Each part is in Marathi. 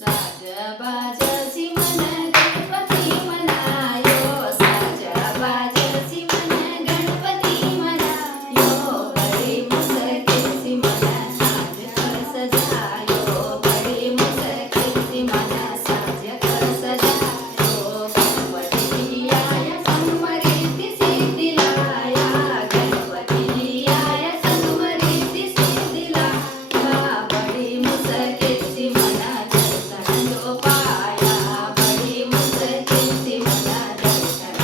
साज बाजसी मन गणपती मनायो, साज बाजसी मन गणपती मनायो, बडी मुसकीसी मन साज कर सजायो, बडी मुसकीसी मन साज कर सजायो, गणपती आया समरीती सिद्धिलाया, गणपती आया समरीती सिद्धिलाया, बडी मुसकीसी मन दर्शन पाया, बडी मुसकीसी मन दर्शन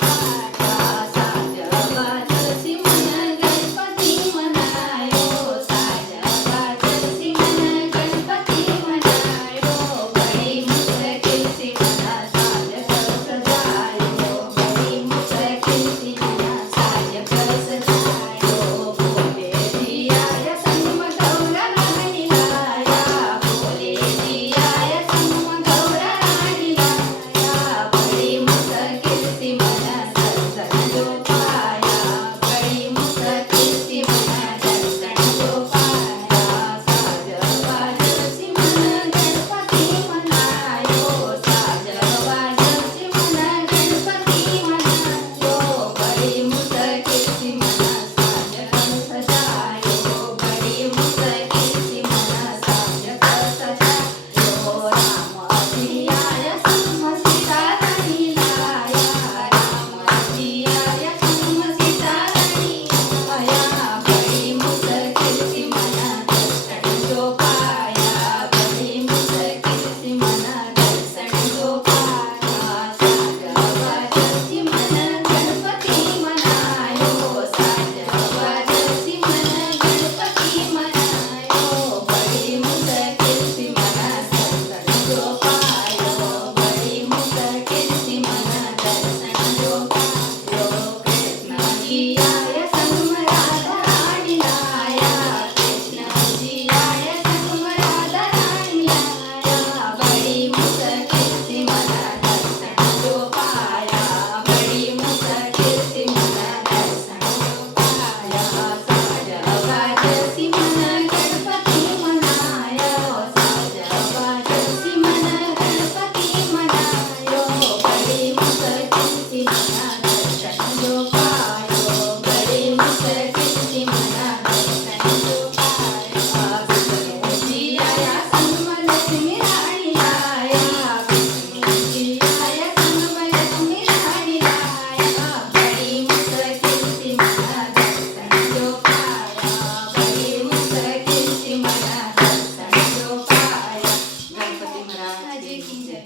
पाया, साज बाजसी मन गणपती मनायो, साज बाजसी मन गणपती मनायो, बडी मुसकीसी मन साज कर सजायो, बडी मुसकीसी मन साज कर सजायो, भोले जियाया संग गौरा राणी लाया, भोले जियाया संग गौरा राणी लाया, बडी मुसकीसी मन दर्शन पाया, बडी मुसकीसी मन दर्शन पाया, साज बाजसी मन गणपती मनायो, साज बाजसी मन गणपती मनायो, बडी मुसकीसी मन साज कर सजायो, बडी मुसकीसी मन साज कर सजायो, राम जियाया संग सीता राणी लाया, राम जियाया संग सीता राणी लाया, बडी मुसकीसी मन दर्शन पाया, बडी मुसकीसी मन दर्शन पाया, साज बाजसी मन गणपती मनायो, साज बाजसी मन गणपती मनायो, बडी मुसकीसी मन दर्शन पायो, बडी मुसकीसी मन दर्शन पायो, कृष्ण जियाया संग राधा राणी लाया, कृष्ण जियाया संग राधा राणी लाया, बडी मुसकीसी मन दर्शन पाया, बडी मुसकीसी मन दर्शन पाया, साज बाजसी मन गणपती मनायो, साज बाजसी मन गणपती मनायो, बडी मुसकीसी मन दर्शन पायो, बडी मुसकीसी मन दर्शन पाया, विष्णू जियाया संग लक्ष्मी राणी लाया, विष्णू जियाया संग लक्ष्मी राणी लाया, बडी मुसकीसी मन दर्शन पाया, बडी मुसकीसी मन दर्शन पाया, गणपती महाराज की जय.